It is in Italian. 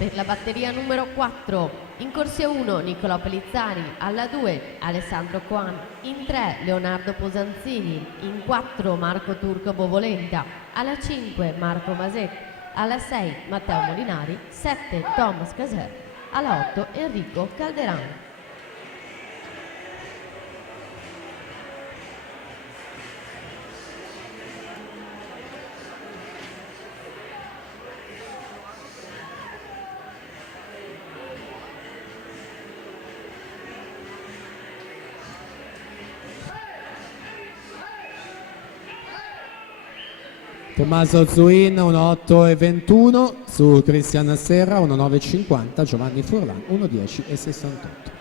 Per la batteria numero 4, in corsia 1 Nicolò Pellizzari, alla 2 Alessandro Coan, in 3 Leonardo Posanzini, in 4 Marco Turco Bovolenta, alla 5 Marco Maset, alla 6 Matteo Molinari, 7 Thomas Caser, alla 8 Enrico Calderano. Tommaso Zuin 1.8.21, su Cristian Serra 1.9.50, Giovanni Furlan 1.10.68.